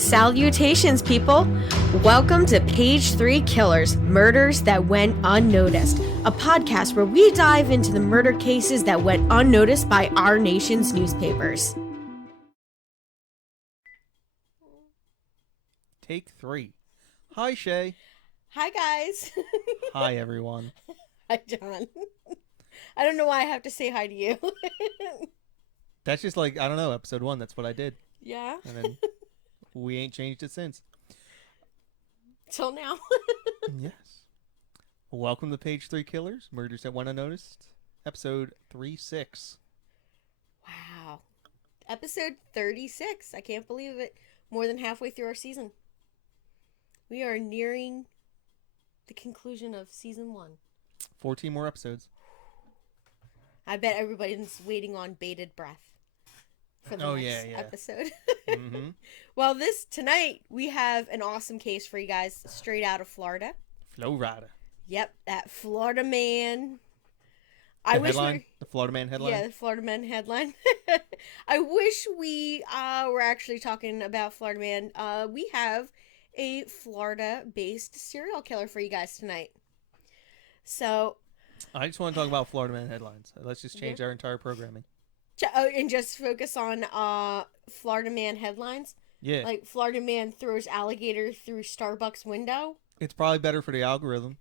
Salutations, people! Welcome to Page 3 Killers, Murders That Went Unnoticed, a podcast where we dive into the murder cases that went unnoticed by our nation's newspapers. Take 3. Hi, Shay. Hi, guys. Hi, everyone. Hi, John. I don't know why I have to say hi to you. That's just like, I don't know, episode 1, that's what I did. Yeah? And then we ain't changed it since. Till now. Yes. Welcome to Page 3 Killers, Murders That Went Unnoticed, episode 36. Wow. Episode 36. I can't believe it. More than halfway through our season. We are nearing the conclusion of season 1. 14 more episodes. I bet everybody's waiting on bated breath for the next episode. Mm-hmm. Well, tonight we have an awesome case for you guys straight out of Florida. Florida. Yep, that Florida man. The Florida man headline? Yeah, the Florida man headline. I wish we were actually talking about Florida man. We have a Florida-based serial killer for you guys tonight. So, I just want to talk about Florida man headlines. Let's just change our entire programming. And just focus on Florida man headlines? Yeah. Like Florida man throws alligator through Starbucks window? It's probably better for the algorithm.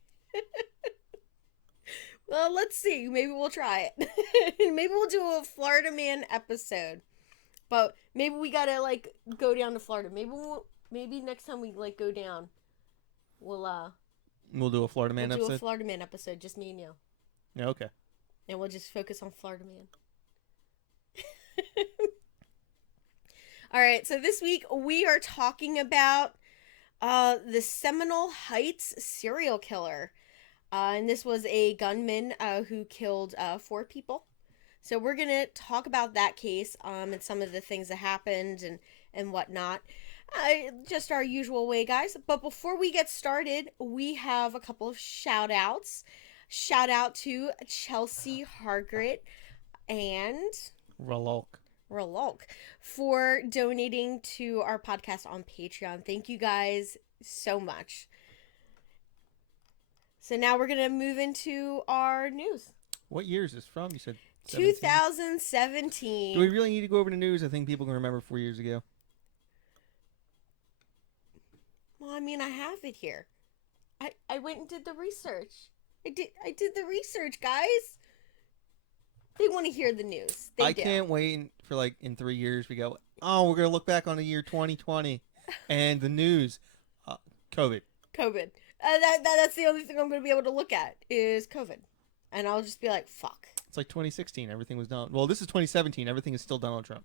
Well, let's see. Maybe we'll try it. Maybe we'll do a Florida man episode. But maybe we gotta go down to Florida. Maybe next time we go down, we'll do a Florida man episode. Do a Florida man episode, just me and you. Yeah, okay. And we'll just focus on Florida man. All right, so this week we are talking about the Seminole Heights serial killer. And this was a gunman who killed 4 people. So we're going to talk about that case and some of the things that happened and whatnot. Just our usual way, guys. But before we get started, we have a couple of shout-outs. Shout out to Chelsea Hargrett and Ralulk for donating to our podcast on Patreon. Thank you guys so much. So now we're going to move into our news. What year is this from? You said 2017. Do we really need to go over the news? I think people can remember 4 years ago. Well, I mean, I have it here. I went and did the research. I did the research, guys. They want to hear the news. I can't wait for in 3 years we go, oh, we're going to look back on the year 2020 and the news. COVID. That's the only thing I'm going to be able to look at is COVID. And I'll just be like, fuck. It's like 2016. Everything was done. Well, this is 2017. Everything is still Donald Trump.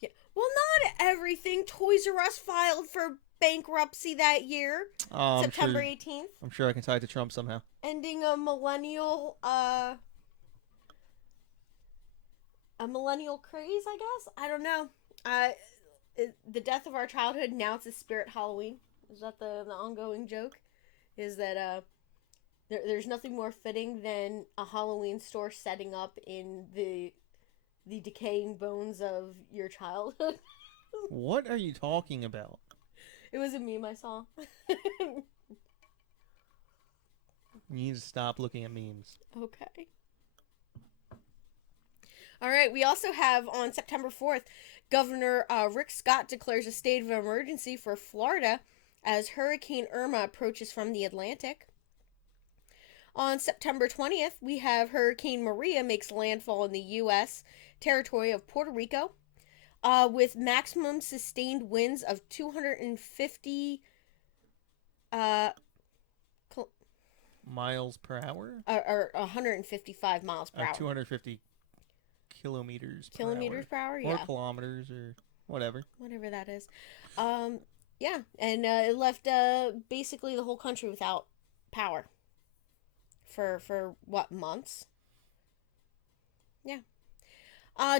Yeah. Well, not everything. Toys R Us filed for bankruptcy that year. September 18th. I'm sure I can tie it to Trump somehow. Ending a millennial craze, I guess. I don't know. The death of our childhood, now it's a spirit Halloween. Is that the ongoing joke? Is that there's nothing more fitting than a Halloween store setting up in the decaying bones of your childhood. What are you talking about? It was a meme I saw. You need to stop looking at memes. Okay. All right, we also have on September 4th, Governor Rick Scott declares a state of emergency for Florida as Hurricane Irma approaches from the Atlantic. On September 20th, we have Hurricane Maria makes landfall in the U.S. territory of Puerto Rico with maximum sustained winds of 250 miles per hour? Or 155 miles per hour. 250 kilometers per hour, yeah. Or kilometers or whatever. Whatever that is. Yeah, and it left basically the whole country without power for what, months? Yeah.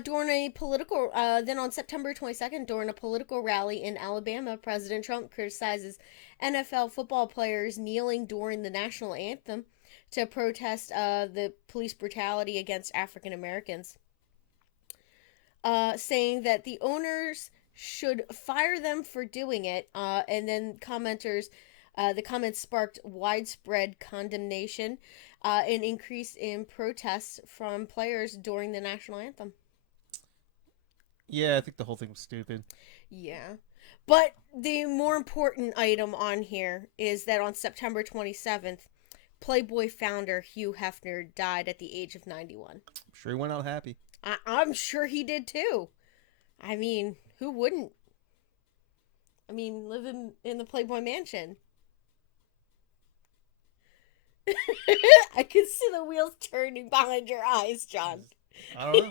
During a political, then on September 22nd, during a political rally in Alabama, President Trump criticizes NFL football players kneeling during the national anthem to protest the police brutality against African Americans, saying that the owners should fire them for doing it. And then the comments sparked widespread condemnation, and increase in protests from players during the national anthem. Yeah, I think the whole thing was stupid. Yeah. But the more important item on here is that on September 27th, Playboy founder Hugh Hefner died at the age of 91. I'm sure he went out happy. I'm sure he did too. I mean, who wouldn't? I mean, living in the Playboy Mansion. I can see the wheels turning behind your eyes, John. I don't know.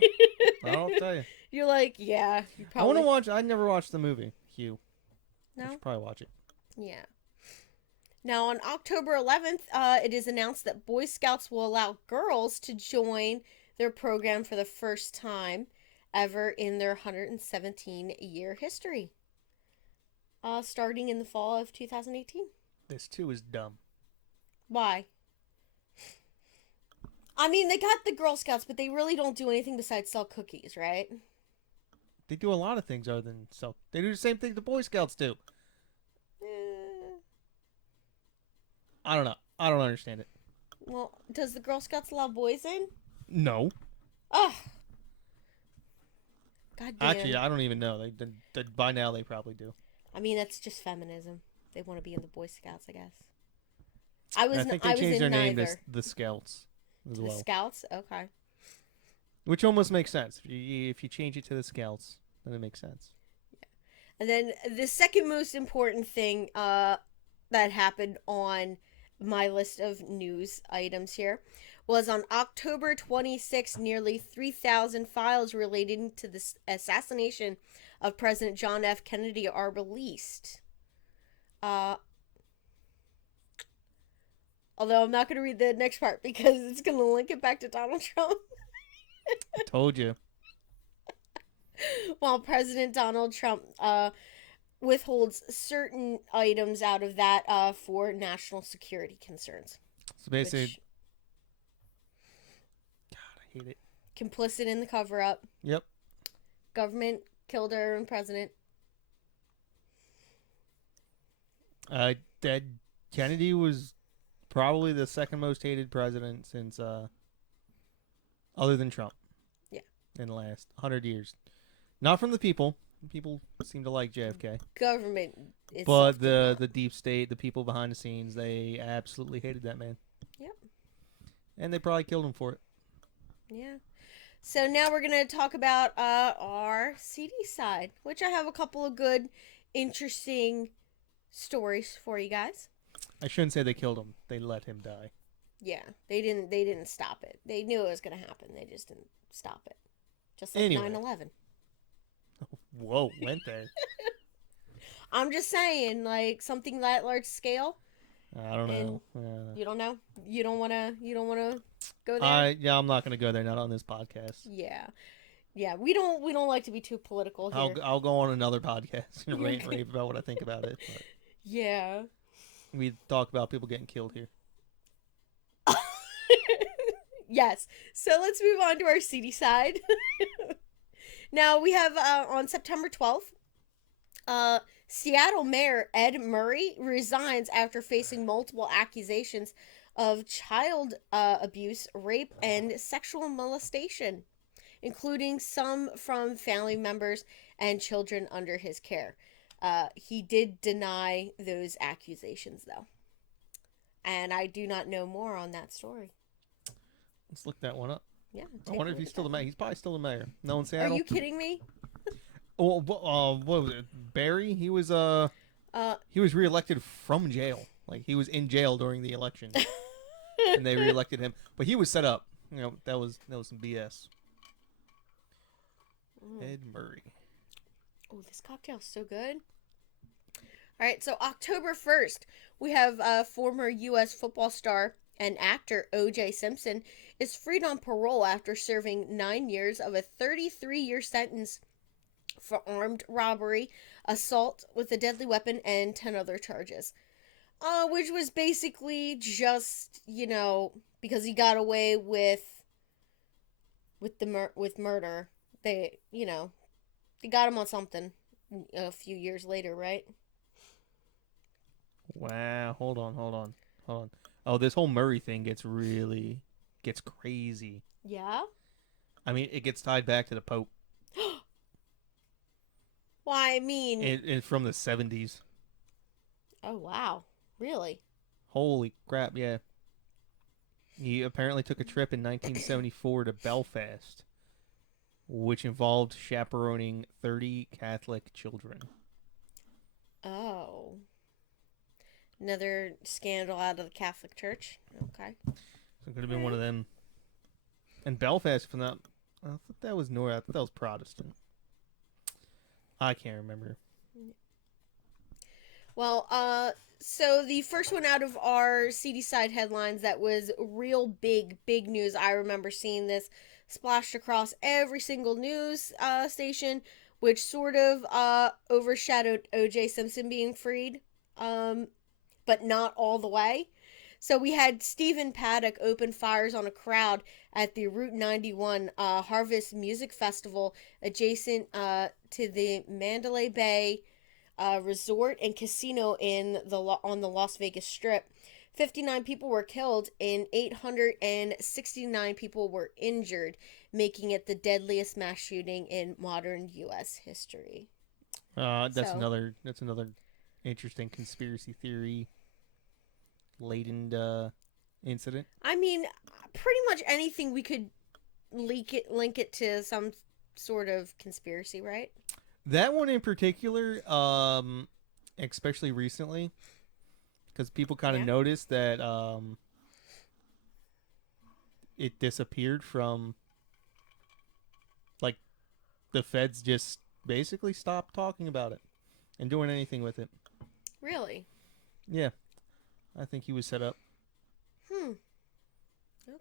I don't tell you. You're like, yeah, you I want probably. to watch. I never watched the movie Hugh. I No? should probably watch it. Yeah. Now, on October 11th, it is announced that Boy Scouts will allow girls to join their program for the first time ever in their 117-year history, starting in the fall of 2018. This too is dumb. Why? I mean, they got the Girl Scouts, but they really don't do anything besides sell cookies, right? They do a lot of things other than sell. They do the same thing the Boy Scouts do. Eh, I don't know. I don't understand it. well, does the Girl Scouts allow boys in? No. Oh, goddamn. Actually, I don't even know. By now they probably do. I mean, that's just feminism. They want to be in the Boy Scouts, I guess. I think they changed their name to neither. the Scouts as The well, Scouts? Okay. which almost makes sense. If you change it to the Scouts, then it makes sense. And then the second most important thing that happened on my list of news items here was on October 26th, nearly 3,000 files relating to the assassination of President John F. Kennedy are released. Although I'm not going to read the next part because it's going to link it back to Donald Trump. I told you. While President Donald Trump withholds certain items out of that for national security concerns. So basically, Which, God, I hate it. complicit in the cover-up. Yep. Government killed our own president. That Kennedy was probably the second most hated president since, other than Trump. Yeah. In the last 100 years. Not from the people. People seem to like JFK. Government is. But the deep state, the people behind the scenes, they absolutely hated that man. Yep. And they probably killed him for it. Yeah. So now we're going to talk about our CD side, which I have a couple of good, interesting stories for you guys. I shouldn't say they killed him. They let him die. Yeah, they didn't stop it. They knew it was going to happen. They just didn't stop it. Just like Anyway. 9/11. Whoa, went there. I'm just saying, like, something that large scale. I don't know. You don't know? You don't want to go there? Yeah, I'm not going to go there. Not on this podcast. Yeah. Yeah, we don't like to be too political here. I'll go on another podcast and rant and rave about what I think about it. But Yeah. we talk about people getting killed here. Yes. So let's move on to our CD side. Now we have on September 12th, Seattle Mayor Ed Murray resigns after facing multiple accusations of child abuse, rape, and sexual molestation, including some from family members and children under his care. He did deny those accusations, though. And I do not know more on that story. Let's look that one up. Yeah. I wonder if he's still the mayor. He's probably still the mayor. No in Seattle. Are you kidding me? Oh, what was it? Barry? He was reelected from jail. Like he was in jail during the election, and they reelected him. But he was set up. You know that was some BS. Ed Murray. Oh, this cocktail's so good. All right, so October 1st, we have former U.S. football star and actor O.J. Simpson is freed on parole after serving 9 years of a 33-year sentence for armed robbery, assault with a deadly weapon, and 10 other charges. Which was basically just, because he got away with murder. They got him on something. a few years later, right? Wow. Hold on. Oh, this whole Murray thing gets crazy. Yeah. I mean, it gets tied back to the Pope. Why, I mean, And from the 70s. oh wow, really? Holy crap, yeah. He apparently took a trip in 1974 to Belfast, which involved chaperoning 30 Catholic children. Oh, another scandal out of the Catholic Church. Okay. So it could have All been one right. of them. And Belfast, from that, I thought that was North. I thought that was Protestant. I can't remember. Well, so the first one out of our CD side headlines that was real big news. I remember seeing this splashed across every single news station, which sort of overshadowed O.J. Simpson being freed, um, but not all the way. So we had Stephen Paddock open fires on a crowd at the Route 91 Harvest Music Festival adjacent to the Mandalay Bay resort and casino on the Las Vegas Strip. 59 people were killed and 869 people were injured, making it the deadliest mass shooting in modern U.S. history. That's So, another interesting conspiracy theory laden incident. I mean, pretty much anything we could link it to some sort of conspiracy, right? That one in particular, especially recently, because people kind of Yeah. noticed that it disappeared from, like, the feds just basically stopped talking about it and doing anything with it. Really? Yeah, I think he was set up. Hmm.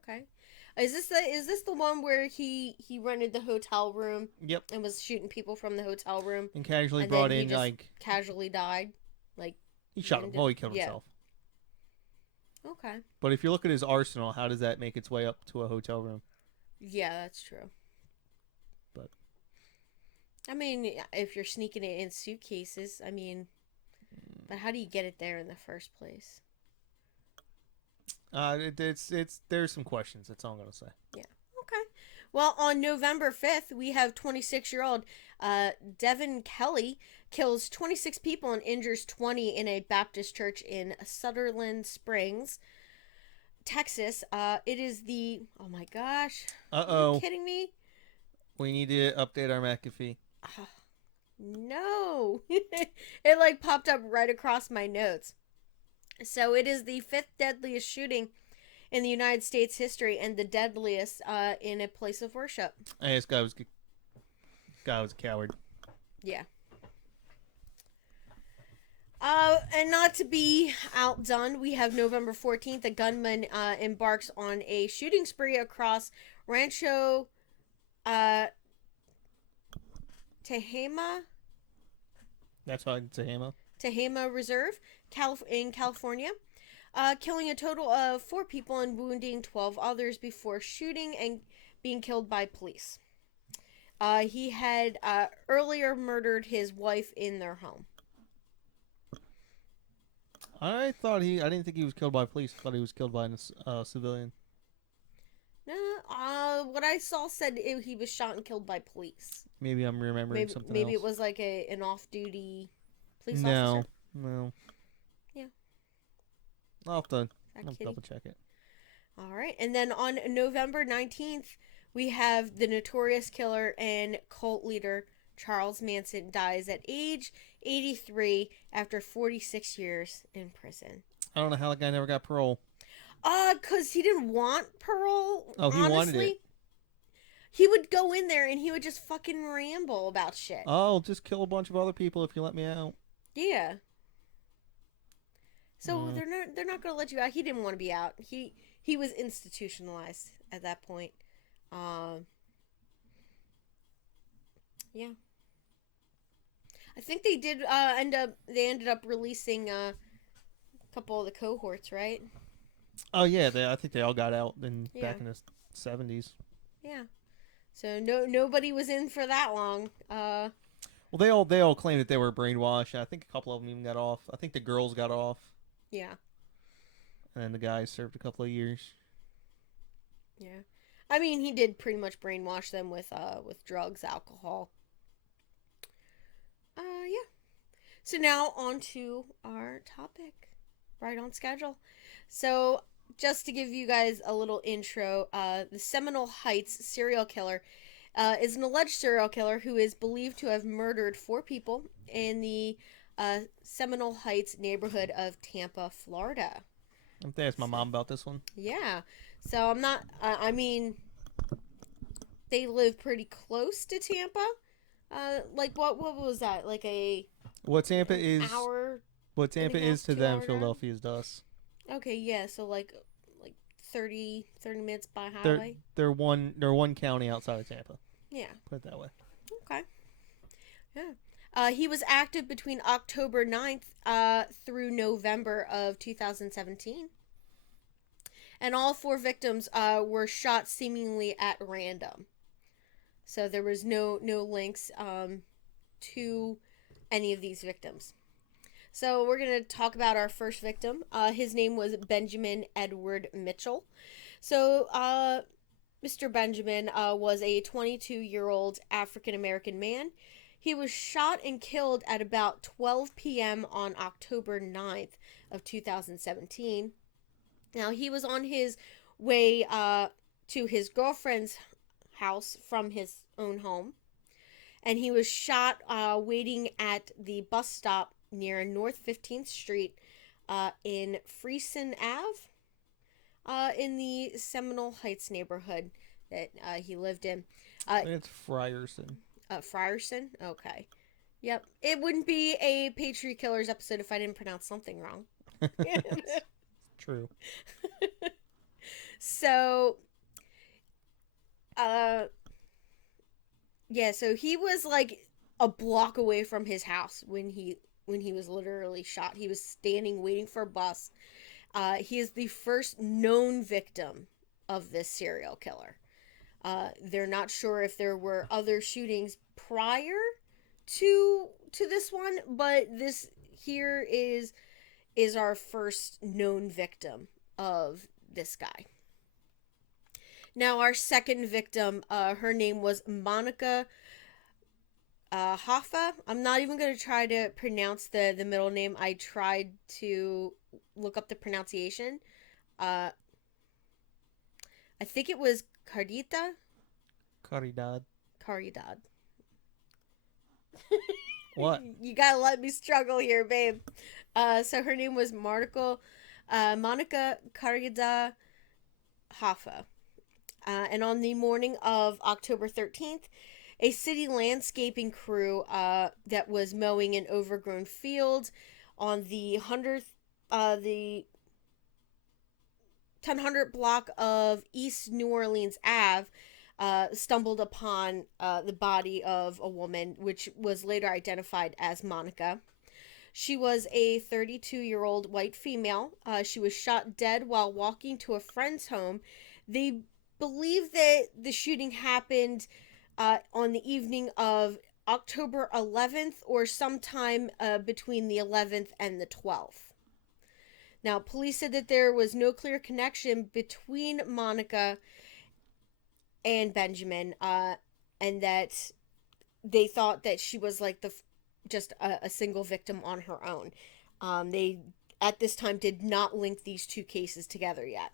Okay. Is this the one where he rented the hotel room Yep, and was shooting people from the hotel room, and casually and then brought he in, just like, casually died? Like he he shot him. ended. Well, he killed Yeah. himself. Okay. But if you look at his arsenal, how does that make its way up to a hotel room? Yeah, that's true. But I mean, if you're sneaking it in suitcases, I mean, but how do you get it there in the first place? it's there's some questions. That's all I'm gonna say. Yeah. Okay. Well, on November 5th, we have 26-year-old Devin Kelly kills 26 people and injures 20 in a Baptist church in Sutherland Springs, Texas. It is the, oh my gosh, are you Uh-oh. kidding me? We need to update our McAfee. No. It like popped up right across my notes. So it is the fifth deadliest shooting in the United States history and the deadliest in a place of worship. Hey, this guy was a coward. Yeah. And not to be outdone, we have November 14th. A gunman embarks on a shooting spree across Rancho uh, Tehama That's how I'd say Hamo. Tehama Reserve in California, killing a total of 4 people and wounding 12 others before shooting and being killed by police. He had earlier murdered his wife in their home. I didn't think he was killed by police. I thought he was killed by a civilian. No, what I saw said he was shot and killed by police. Maybe I'm remembering something Maybe else. it was like an off-duty police No, officer. no. Yeah. I'll have to That kitty. double check it. All right, and then on November 19th, we have the notorious killer and cult leader Charles Manson dies at age 83 after 46 years in prison. I don't know how that guy never got parole. Cause he didn't want parole. Oh, he honestly. wanted it. He would go in there and he would just fucking ramble about shit. I'll just kill a bunch of other people if you let me out. Yeah. So they're not gonna let you out. He didn't want to be out. He was institutionalized at that point. Yeah. I think they did they ended up releasing a couple of the cohorts, right? Oh yeah, I think they all got out Yeah. back in the 70s. Yeah. So nobody was in for that long. Well, they all claim that they were brainwashed. I think a couple of them even got off. I think the girls got off, Yeah. and then the guys served a couple of years. Yeah. I mean, he did pretty much brainwash them with drugs, alcohol. Yeah. So now on to our topic. Right on schedule. So just to give you guys a little intro, the Seminole Heights serial killer is an alleged serial killer who is believed to have murdered 4 people in the Seminole Heights neighborhood of Tampa, Florida. I have to ask my So, mom about this one. yeah. So I'm not. I mean, they live pretty close to Tampa. Like what was that? Like What Tampa an is, hour what and a Tampa is half, to 2 hour them, drive? Philadelphia is to us. Okay, yeah. So like 30 minutes by They're highway. they're one county outside of Tampa. Yeah. Put it that way. Okay. Yeah. He was active between October 9th through November of 2017. And all 4 victims were shot seemingly at random. So there was no links to any of these victims. So we're going to talk about our first victim. His name was Benjamin Edward Mitchell. So Mr. Benjamin was a 22-year-old African American man. He was shot and killed at about 12 p.m. on October 9th of 2017. Now he was on his way to his girlfriend's house from his own home, and he was shot waiting at the bus stop near North 15th Street in Freeson Ave in the Seminole Heights neighborhood that he lived in. I think it's Frierson. Frierson? Okay. Yep. It wouldn't be a Patriot Killers episode if I didn't pronounce something wrong. True. So, uh, yeah, so he was like a block away from his house when he was literally shot. He was standing waiting for a bus. He is the first known victim of this serial killer. They're not sure if there were other shootings prior to this one, but this here is our first known victim of this guy. Now, our second victim, her name was Monica Hoffa. I'm not even going to try to pronounce the middle name. I tried to look up the pronunciation. I think it was Cardita. Caridad. Caridad. What? You gotta let me struggle here, babe. So her name was Monica Caridad Hoffa. And on the morning of October 13th, a city landscaping crew that was mowing an overgrown field on the 1000 block of East New Orleans Ave stumbled upon the body of a woman, which was later identified as Monica. She was a 32-year-old white female. She was shot dead while walking to a friend's home. They believe that the shooting happened on the evening of October 11th or sometime between the 11th and the 12th. Now, police said that there was no clear connection between Monica and Benjamin, and that they thought that she was like just a single victim on her own. They at this time did not link these 2 cases together yet.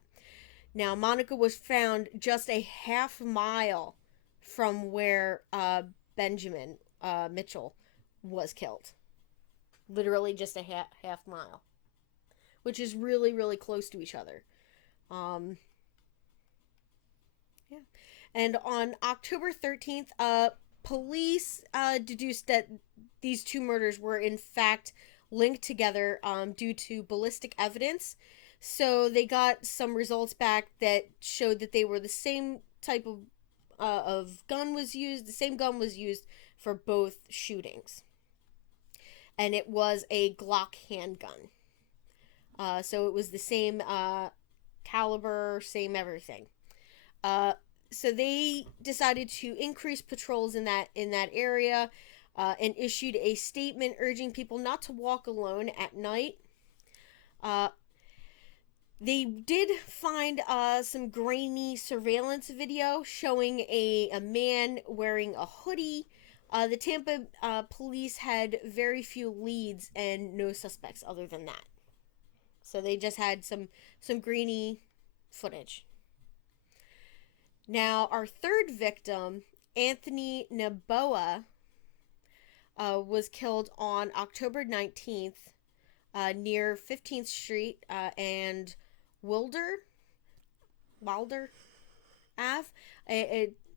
Now, Monica was found just a half mile from where Benjamin Mitchell was killed. Literally just a half mile, which is really, really close to each other. Yeah. And on October 13th, police deduced that these 2 murders were in fact linked together due to ballistic evidence. So they got some results back that showed that they were the same type of gun was used. The same gun was used for both shootings, and it was a Glock handgun. So it was the same caliber, same everything. So they decided to increase patrols in that area. and issued a statement urging people not to walk alone at night. Uh, they did find some grainy surveillance video showing a man wearing a hoodie. The Tampa police had very few leads and no suspects other than that. So they just had some grainy footage. Now, our third victim, Anthony Naboa, was killed on October 19th near 15th Street and Wilder Ave.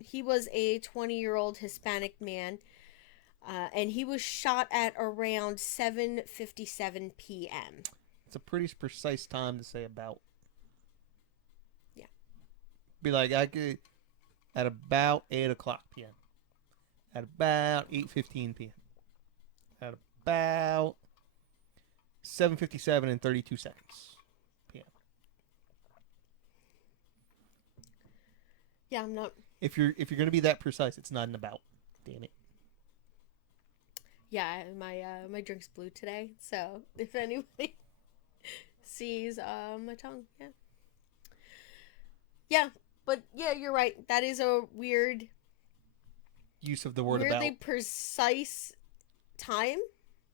He was a 20-year-old Hispanic man, and he was shot at around 7:57 p.m. It's a pretty precise time to say about. Yeah. Be like, I could, at about 8 o'clock p.m. At about 8:15 p.m. At about 7:57 and 32 seconds p.m. Yeah, I'm not. If you're gonna be that precise, it's not an about. Damn it. Yeah, my drink's blue today, so if anybody sees my tongue, yeah. Yeah, but yeah, you're right. That is a weird Use of the word weirdly about. precise time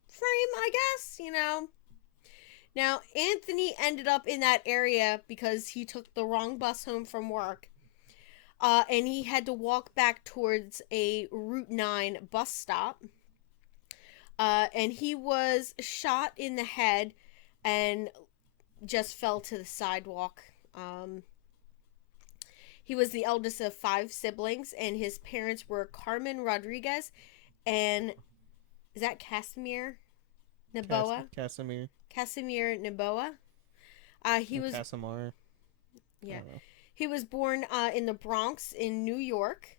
frame, I guess, you know. Now, Anthony ended up in that area because he took the wrong bus home from work. And he had to walk back towards a Route 9 bus stop. And he was shot in the head and just fell to the sidewalk. He was the eldest of 5 siblings, and his parents were Carmen Rodriguez and, is that Casimir Naboa? Casimir. Casimir Naboa. He was Casimir. Yeah. He was born in the Bronx in New York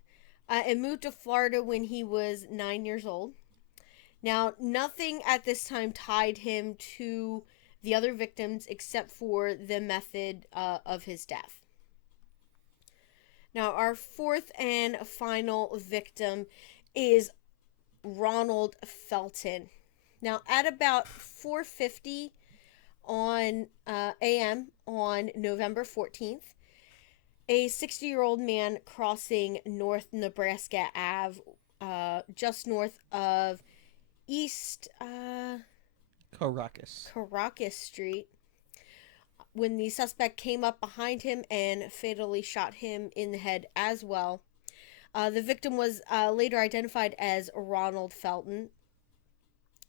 and moved to Florida when he was 9 years old. Now, nothing at this time tied him to the other victims except for the method of his death. Now, our fourth and final victim is Ronald Felton. Now, at about 4:50 on a.m. on November 14th, a 60-year-old man crossing North Nebraska Ave, just north of East Caracas Street, when the suspect came up behind him and fatally shot him in the head as well. The victim was later identified as Ronald Felton.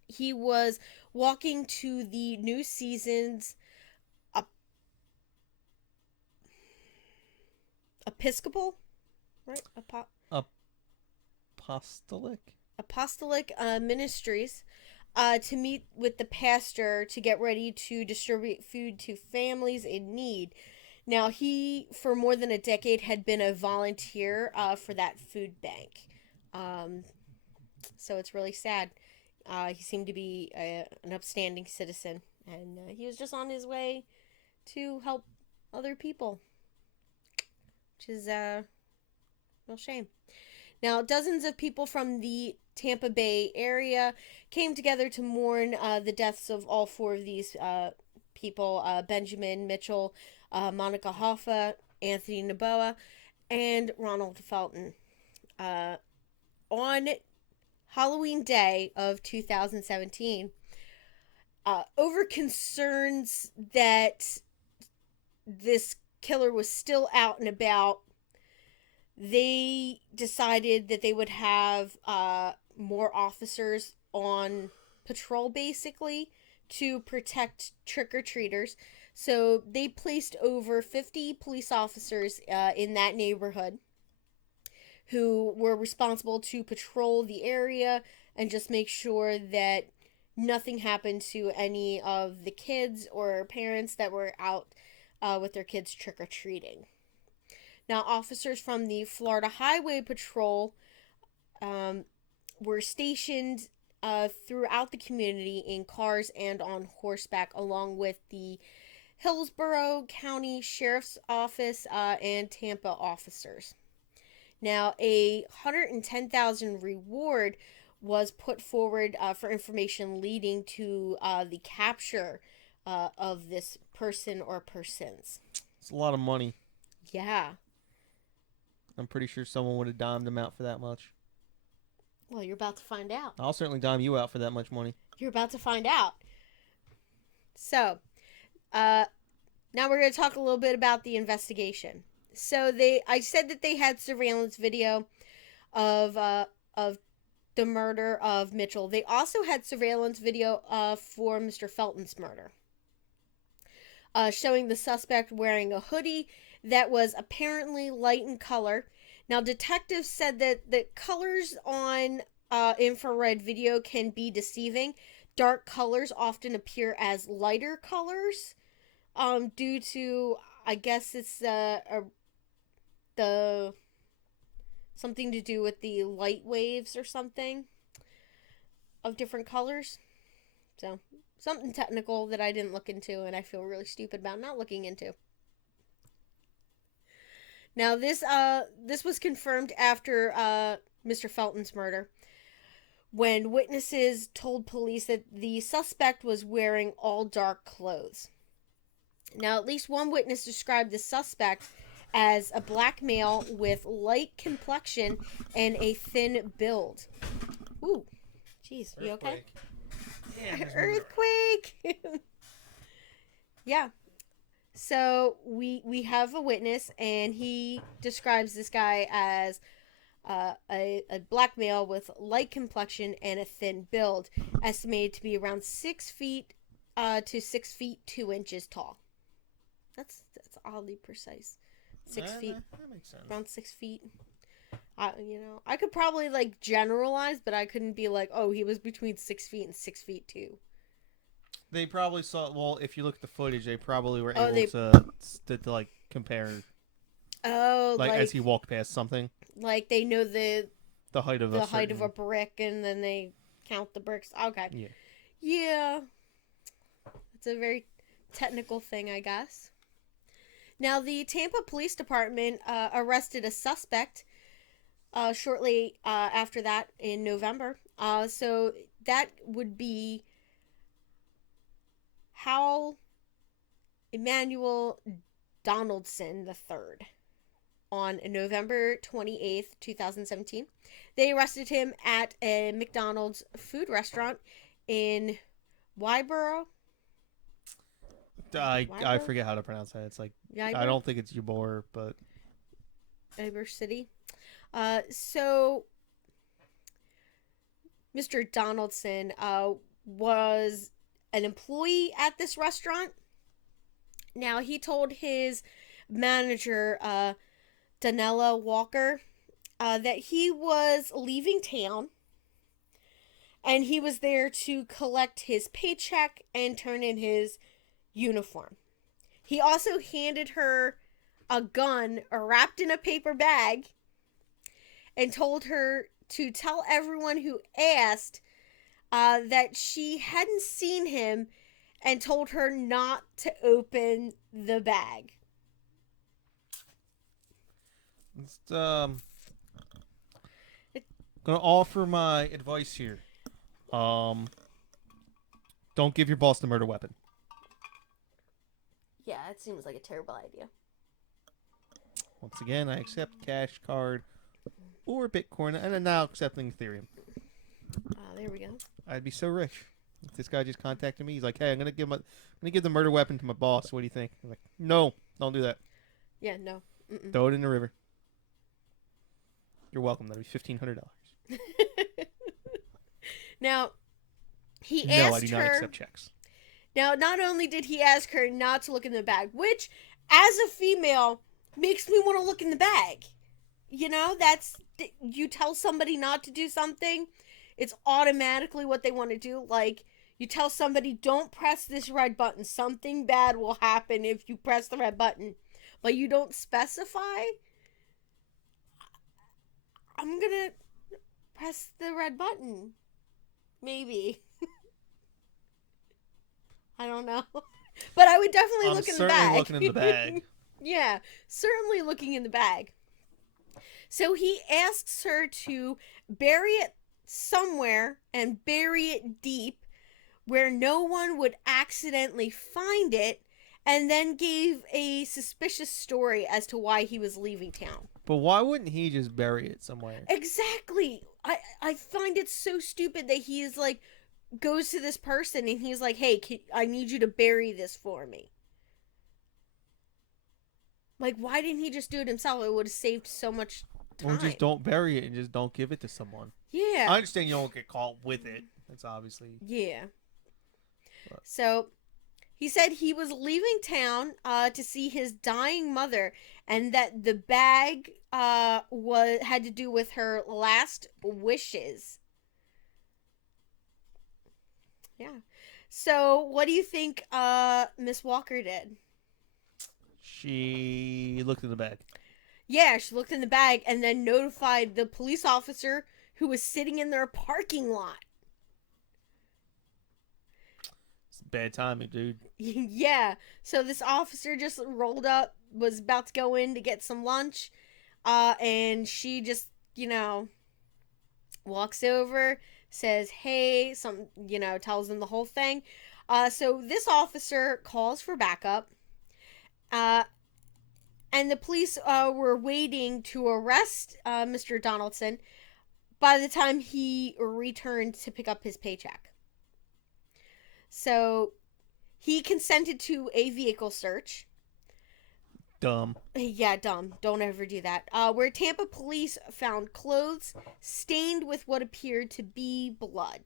He was walking to the New Seasons Episcopal, right? Apostolic Ministries to meet with the pastor to get ready to distribute food to families in need. Now, he, for more than a decade, had been a volunteer for that food bank. So it's really sad. He seemed to be an upstanding citizen, and he was just on his way to help other people, which is a real shame. Now, dozens of people from the Tampa Bay area came together to mourn the deaths of all 4 of these people, Benjamin Mitchell, Monica Hoffa, Anthony Naboa, and Ronald Felton. On Halloween Day of 2017, over concerns that this killer was still out and about, they decided that they would have more officers on patrol, basically, to protect trick-or-treaters. So they placed over 50 police officers in that neighborhood who were responsible to patrol the area and just make sure that nothing happened to any of the kids or parents that were out with their kids trick-or-treating. Now, officers from the Florida Highway Patrol were stationed throughout the community in cars and on horseback, along with the Hillsborough County Sheriff's Office and Tampa officers. Now, a $110,000 reward was put forward for information leading to the capture of this person or persons. It's a lot of money. Yeah. I'm pretty sure someone would have dimed him out for that much. Well, you're about to find out. I'll certainly dime you out for that much money. You're about to find out. So, now we're going to talk a little bit about the investigation. So I said that they had surveillance video of the murder of Mitchell. They also had surveillance video for Mr. Felton's murder, showing the suspect wearing a hoodie that was apparently light in color. Now, detectives said that the colors on infrared video can be deceiving. Dark colors often appear as lighter colors due to, I guess it's the something to do with the light waves or something of different colors. So, something technical that I didn't look into and I feel really stupid about not looking into. Now, this was confirmed after Mr. Felton's murder, when witnesses told police that the suspect was wearing all dark clothes. Now, at least one witness described the suspect as a black male with light complexion and a thin build. Ooh, jeez, you okay? Yeah, Earthquake! Yeah. So we have a witness, and he describes this guy as a black male with light complexion and a thin build, estimated to be around 6 feet to 6 feet 2 inches tall. That's oddly precise. 6 feet. That makes sense. Around 6 feet. I could probably like generalize, but I couldn't be like, oh, he was between 6 feet and 6 feet 2. They probably saw. Well, if you look at the footage, they probably were able to like compare. Oh, like as he walked past something. Like they know the height of height of a brick, and then they count the bricks. Okay. Yeah. Yeah. It's a very technical thing, I guess. Now, the Tampa Police Department arrested a suspect shortly after that in November. So that would be Hal Emmanuel Donaldson III on November 28th, 2017. They arrested him at a McDonald's food restaurant in Yboro. I forget how to pronounce that. It's like Ybor? I don't think it's Ybor, but Ybor City. So Mr. Donaldson was an employee at this restaurant. Now, he told his manager, Danella Walker, that he was leaving town and he was there to collect his paycheck and turn in his uniform. He also handed her a gun wrapped in a paper bag and told her to tell everyone who asked that she hadn't seen him, and told her not to open the bag. Gonna offer my advice here. Don't give your boss the murder weapon. Yeah, it seems like a terrible idea. Once again, I accept cash, card, or Bitcoin, and I'm now accepting Ethereum. There we go. I'd be so rich if this guy just contacted me. He's like, "Hey, I'm gonna give the murder weapon to my boss. What do you think?" I'm like, "No, don't do that. Yeah, no. Mm-mm. Throw it in the river." You're welcome. That'll be $1,500. Now, he asked her... No, I do not her... accept checks. Now, not only did he ask her not to look in the bag, which, as a female, makes me want to look in the bag. You know, you tell somebody not to do something, it's automatically what they want to do. Like, you tell somebody, don't press this red button. Something bad will happen if you press the red button. But you don't specify. I'm gonna press the red button. Maybe. I don't know. But I would definitely look in the bag. I'm certainly looking in the bag. Yeah, certainly looking in the bag. So he asks her to bury it somewhere and bury it deep where no one would accidentally find it, and then gave a suspicious story as to why he was leaving town. But why wouldn't he just bury it somewhere? Exactly. I find it so stupid that he is like goes to this person and he's like, "Hey, I need you to bury this for me." Like, why didn't he just do it himself? It would have saved so much time. Or just don't bury it and just don't give it to someone. Yeah. I understand you don't get caught with it. That's obviously. Yeah. But. So he said he was leaving town to see his dying mother, and that the bag had to do with her last wishes. Yeah. So what do you think Miss Walker did? She looked in the bag. Yeah, she looked in the bag and then notified the police officer who was sitting in their parking lot. It's bad timing, dude. Yeah. So this officer just rolled up, was about to go in to get some lunch, and she just, walks over, says, "Hey," tells them the whole thing. So this officer calls for backup. And the police were waiting to arrest Mr. Donaldson by the time he returned to pick up his paycheck. So he consented to a vehicle search. Dumb. Yeah, dumb. Don't ever do that. Where Tampa police found clothes stained with what appeared to be blood.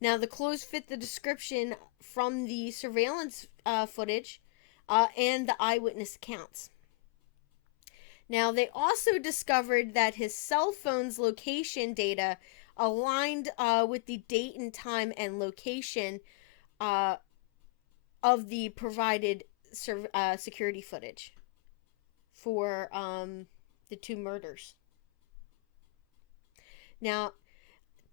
Now, the clothes fit the description from the surveillance footage and the eyewitness accounts. Now, they also discovered that his cell phone's location data aligned with the date and time and location of the provided security footage for the two murders. Now,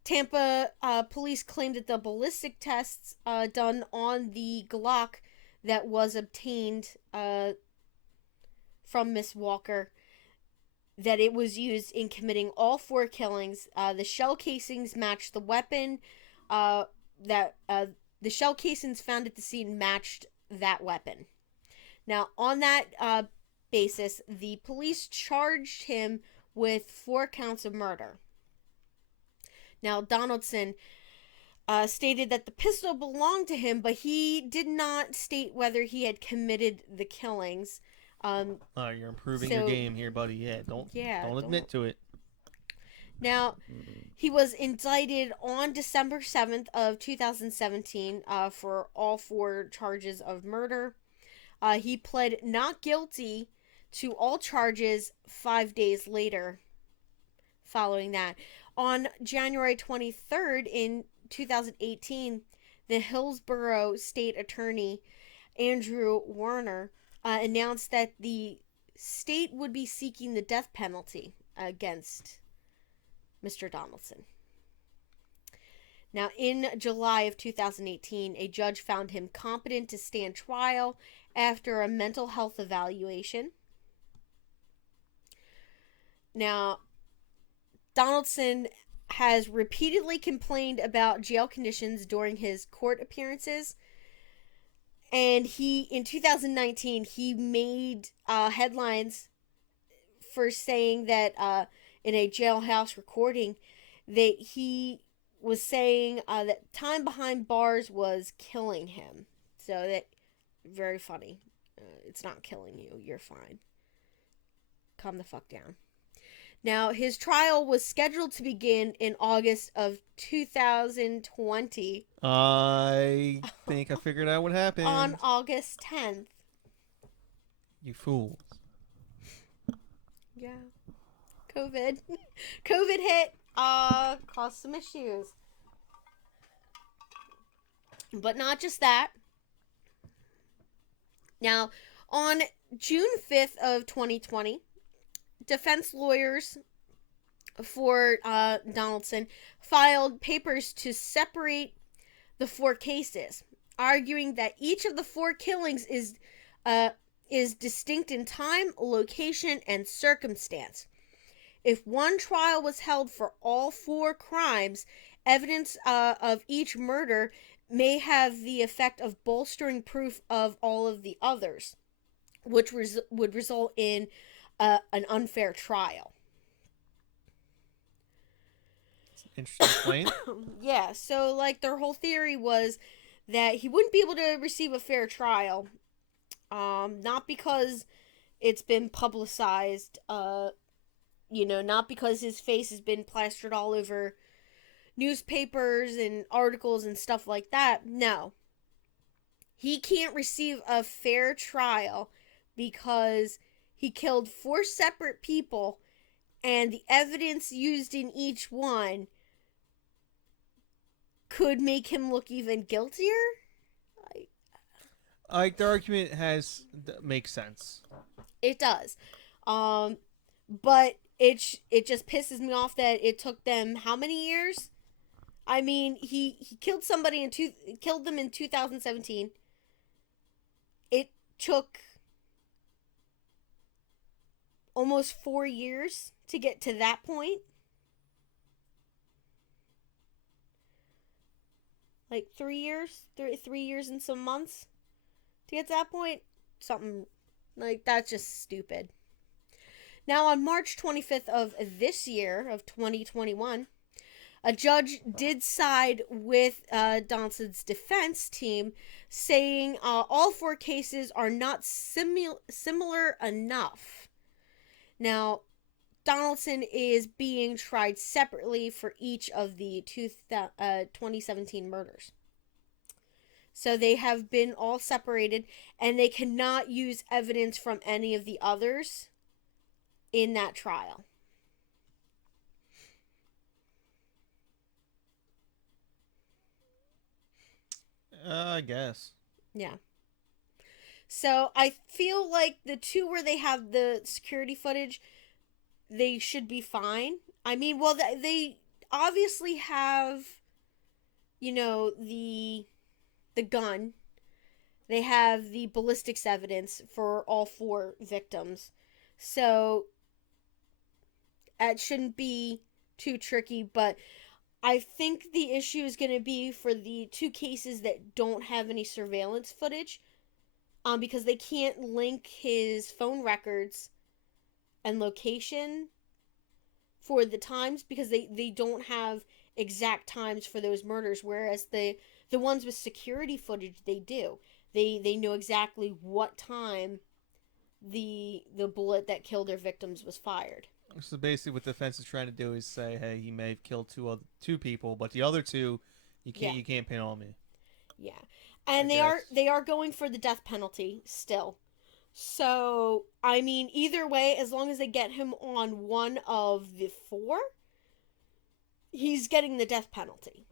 Tampa police claimed that the ballistic tests done on the Glock that was obtained from Miss Walker, that it was used in committing all 4 killings. The shell casings matched the weapon. The shell casings found at the scene matched that weapon. Now, on that basis, the police charged him with 4 counts of murder. Now, Donaldson stated that the pistol belonged to him, but he did not state whether he had committed the killings. You're improving your game here, buddy. Yeah, don't admit to it. Now, he was indicted on December 7th of 2017 for all 4 charges of murder. He pled not guilty to all charges 5 days later following that. On January 23rd in 2018, the Hillsborough State Attorney Andrew Warner announced that the state would be seeking the death penalty against Mr. Donaldson. Now, in July of 2018, a judge found him competent to stand trial after a mental health evaluation. Now, Donaldson has repeatedly complained about jail conditions during his court appearances. And in 2019, he made headlines for saying that in a jailhouse recording that he was saying that time behind bars was killing him. So that, very funny. It's not killing you. You're fine. Calm the fuck down. Now, his trial was scheduled to begin in August of 2020. I think I figured out what happened. On August 10th. You fools. Yeah. COVID. COVID hit. Caused some issues. But not just that. Now, on June 5th of 2020, defense lawyers for Donaldson filed papers to separate the 4 cases, arguing that each of the 4 killings is distinct in time, location, and circumstance. If one trial was held for all 4 crimes, evidence of each murder may have the effect of bolstering proof of all of the others, which would result in an unfair trial. Interesting point. Yeah, so like their whole theory was that he wouldn't be able to receive a fair trial, not because it's been publicized, not because his face has been plastered all over newspapers and articles and stuff like that. No, he can't receive a fair trial because he killed 4 separate people, and the evidence used in each one could make him look even guiltier. Like, their argument makes sense. It does, but it just pisses me off that it took them how many years? I mean, he killed somebody killed them in 2017. It took almost 4 years to get to that point. Like 3 years, 3 years and some months to get to that point. Something like that's just stupid. Now, on March 25th of this year of 2021, a judge did side with Donaldson's defense team, saying all 4 cases are not similar enough. Now, Donaldson is being tried separately for each of the 2017 murders. So they have been all separated, and they cannot use evidence from any of the others in that trial. I guess. Yeah. So I feel like the 2 where they have the security footage, they should be fine. I mean, well, they obviously have, the gun. They have the ballistics evidence for all 4 victims. So it shouldn't be too tricky, but I think the issue is going to be for the 2 cases that don't have any surveillance footage, because they can't link his phone records and location for the times, because they don't have exact times for those murders, whereas the ones with security footage, they do. They know exactly what time the bullet that killed their victims was fired. So basically, what the defense is trying to do is say, hey, he may have killed 2 people, but the other 2, you can't pin on me. Yeah, and they are going for the death penalty still. So I mean, either way, as long as they get him on one of the 4, he's getting the death penalty.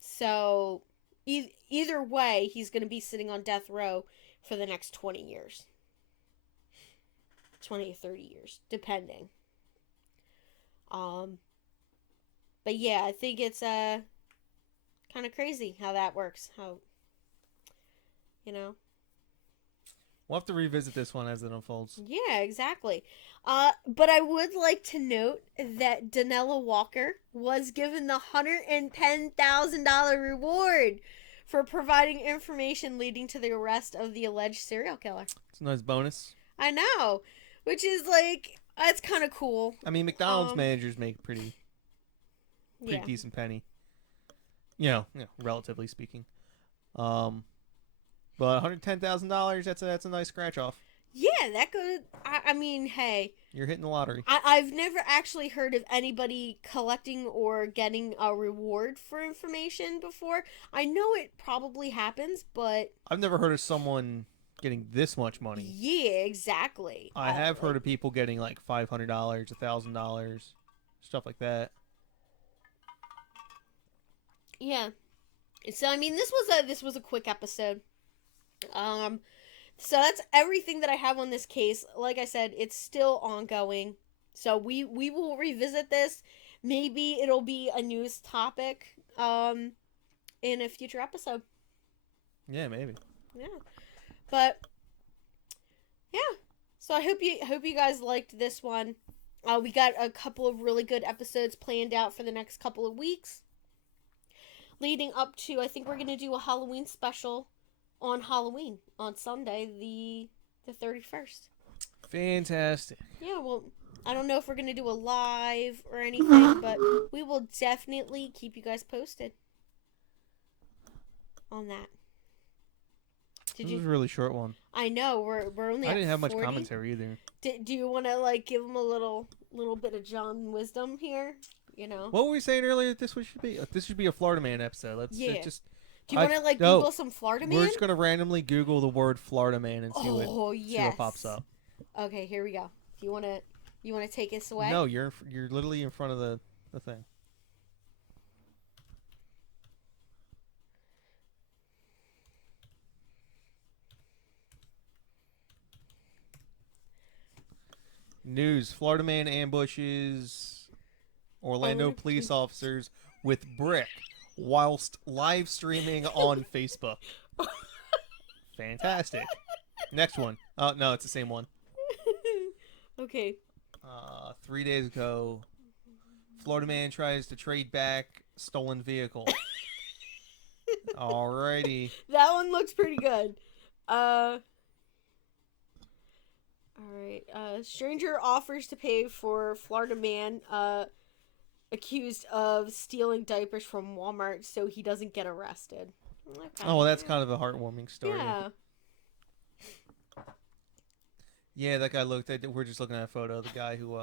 So either way, he's going to be sitting on death row for the next 20 years. 20 or 30 years, depending. But yeah, I think it's kind of crazy how that works. How, We'll have to revisit this one as it unfolds. Yeah, exactly. But I would like to note that Danella Walker was given the $110,000 reward for providing information leading to the arrest of the alleged serial killer. It's a nice bonus. I know, which is like, that's kind of cool. I mean, McDonald's managers make pretty decent penny. Relatively speaking. But $110,000, that's a nice scratch off. Yeah, that could. I mean, hey, you're hitting the lottery. I've never actually heard of anybody collecting or getting a reward for information before. I know it probably happens, but I've never heard of someone getting this much money. Yeah, exactly. I have heard of people getting like $500, $1,000, stuff like that. Yeah. So I mean, this was a quick episode. So that's everything that I have on this case. Like I said, it's still ongoing. So we will revisit this. Maybe it'll be a news topic in a future episode. Yeah, maybe. Yeah. But yeah. So I hope you guys liked this one. We got a couple of really good episodes planned out for the next couple of weeks, leading up to, I think we're gonna do a Halloween special on Halloween on Sunday, the 31st. Fantastic. Yeah, well, I don't know if we're gonna do a live or anything, but we will definitely keep you guys posted on that. This was a really short one. I know we're only. I didn't have 40. much commentary either. Do you want to like give them a little bit of John wisdom here? You know. What were we saying earlier? This should be a Florida Man episode. Let's just. Do you want to like Google some Florida Man? We're just gonna randomly Google the word Florida Man and see what pops up. Okay, here we go. Do you want to take us away? No, you're literally in front of the thing. News: Florida man ambushes Orlando police officers with brick whilst live streaming on Facebook. Fantastic. Next one. Oh, no, it's the same one. Okay. 3 days ago, Florida man tries to trade back stolen vehicle. Alrighty. That one looks pretty good. Alright. Stranger offers to pay for Florida man accused of stealing diapers from Walmart so he doesn't get arrested. Okay. Oh, well, that's kind of a heartwarming story. Yeah. Yeah, that guy we're just looking at a photo of the guy who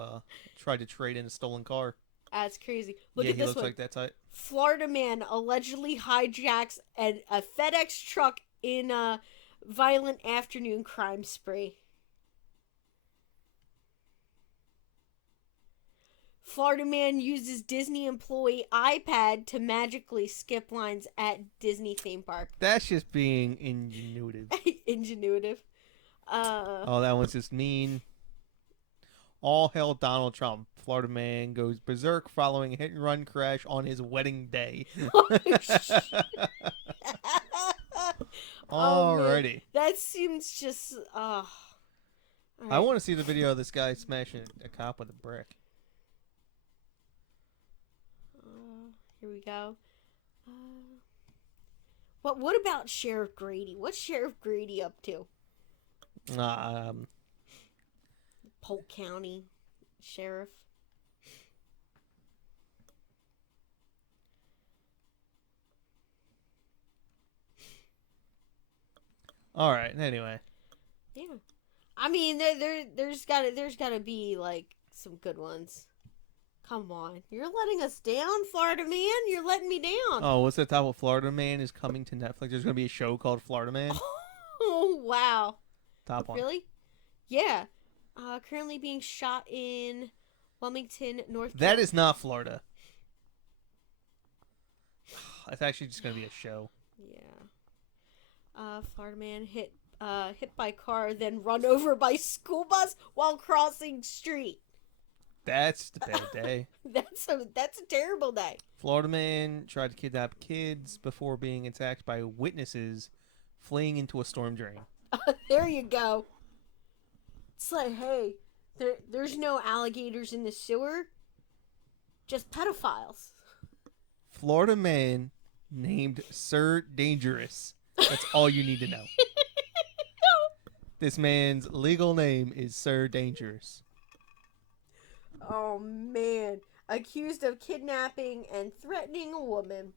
tried to trade in a stolen car. That's crazy. Look at this one. Yeah, he looks like that type. Florida man allegedly hijacks a FedEx truck in a violent afternoon crime spree. Florida man uses Disney employee iPad to magically skip lines at Disney theme park. That's just being ingenuitive. Ingenuitive. Oh, that one's just mean. All hail Donald Trump. Florida man goes berserk following a hit-and-run crash on his wedding day. Alrighty. That seems just... Right. I want to see the video of this guy smashing a cop with a brick. Here we go. What about Sheriff Grady? What's Sheriff Grady up to? Polk County Sheriff. All right. Anyway. Yeah. I mean, there's gotta be like some good ones. Come on. You're letting us down, Florida Man. You're letting me down. Oh, what's the title? Florida Man is coming to Netflix. There's going to be a show called Florida Man. Oh, wow. Top one. Really? Yeah. Currently being shot in Wilmington, North Carolina. That is not Florida. It's actually just going to be a show. Yeah. Florida Man hit by car, then run over by school bus while crossing street. That's the bad day. That's a terrible day. Florida man tried to kidnap kids before being attacked by witnesses fleeing into a storm drain. There you go. It's like, hey, there's no alligators in the sewer. Just pedophiles. Florida man named Sir Dangerous. That's all you need to know. This man's legal name is Sir Dangerous. Oh, man. Accused of kidnapping and threatening a woman.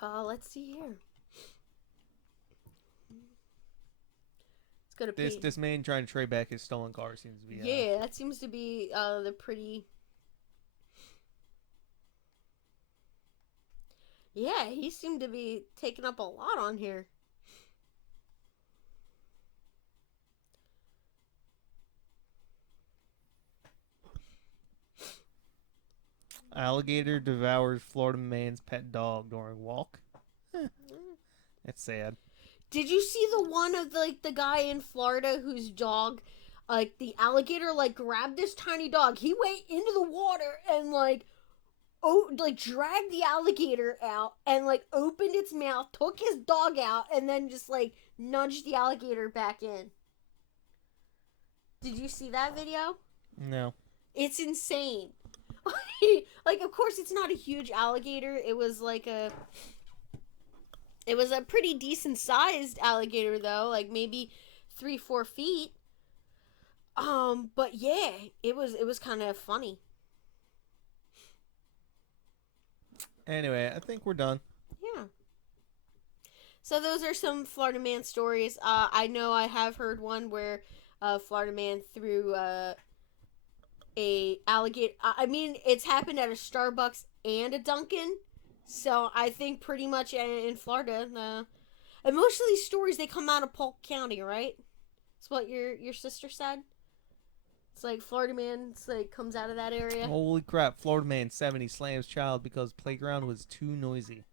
Let's see here. It's gonna be... This man trying to trade back his stolen car seems to be... Yeah, that seems to be the pretty... Yeah, he seemed to be taking up a lot on here. Alligator devours Florida man's pet dog during walk. That's sad. Did you see the one of the guy in Florida whose dog, the alligator grabbed this tiny dog? He went into the water and like dragged the alligator out and like opened its mouth, took his dog out, and then just like nudged the alligator back in. Did you see that video? No. It's insane. Like, of course, it's not a huge alligator. It was a pretty decent sized alligator though, like maybe 3-4 feet. But yeah, it was kind of funny. Anyway, I think we're done. Yeah. So those are some Florida man stories. I know I have heard one where Florida man threw a alligator. I mean, it's happened at a Starbucks and a Dunkin'. So I think pretty much in Florida, and most of these stories they come out of Polk County, right? That's what your sister said. It's like Florida man, it's like comes out of that area. Holy crap! Florida man 70 slams child because playground was too noisy.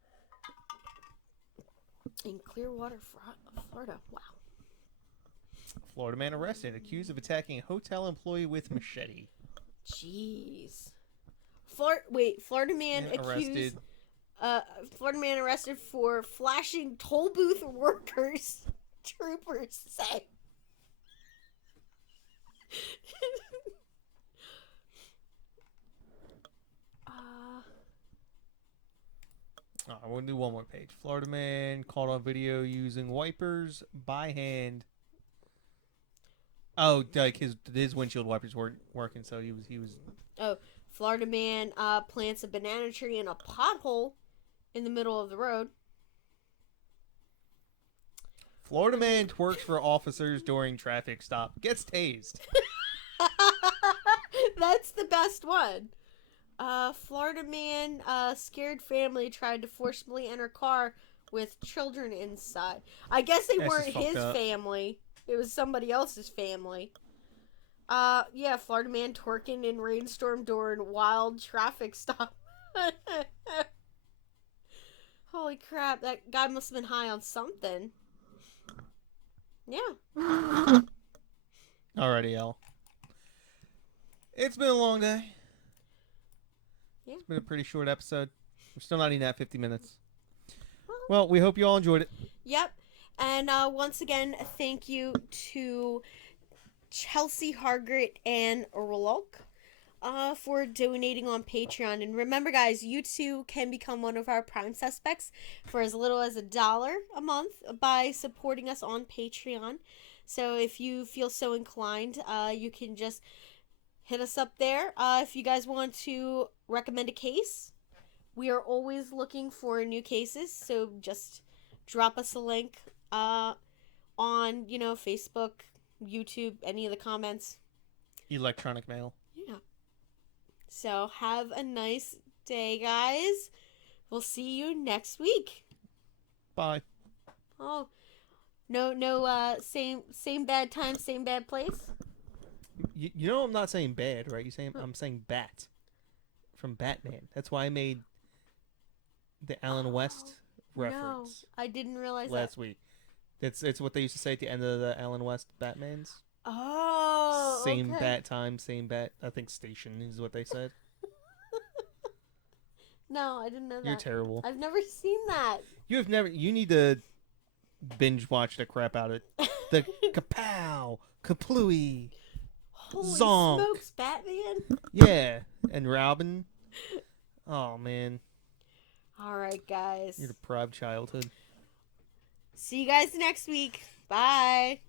In Clearwater, Florida. Wow. Florida man arrested, accused of attacking a hotel employee with machete. Jeez. Florida man accused. Florida man arrested for flashing toll booth workers. Troopers say. I want to do one more page. Florida man caught on video using wipers by hand. Oh, like his windshield wipers weren't working, so he was. Oh, Florida man plants a banana tree in a pothole in the middle of the road. Florida man twerks for officers during traffic stop. Gets tased. That's the best one. Florida man, scared family tried to forcibly enter car with children inside. I guess they weren't his family. It was somebody else's family. Yeah, Florida man twerking in rainstorm during wild traffic stop. Holy crap, that guy must have been high on something. Yeah. Alrighty, Elle. It's been a long day. Yeah. It's been a pretty short episode. We're still not even at 50 minutes. Well, we hope you all enjoyed it. Yep. And once again, thank you to Chelsea, Hargrett, and Ralulk for donating on Patreon. And remember, guys, you too can become one of our prime suspects for as little as $1 a month by supporting us on Patreon. So if you feel so inclined, you can just hit us up there. If you guys want to recommend a case, we are always looking for new cases. So just drop us a link on, Facebook, YouTube, any of the comments. Electronic mail. Yeah. So have a nice day, guys. We'll see you next week. Bye. Oh, no, same bad time, same bad place. You know I'm not saying bad, right? I'm saying bat from Batman. That's why I made the Alan West reference. No, I didn't realize last week. It's what they used to say at the end of the Alan West Batmans. Oh, same okay. bat time, same bat. I think station is what they said. No, I didn't know that. You're terrible. I've never seen that. You need to binge watch the crap out of it. The kapow, kaplooey, holy zonk. Smokes, Batman. Yeah, and Robin. Oh man. All right, guys. Your deprived childhood. See you guys next week. Bye.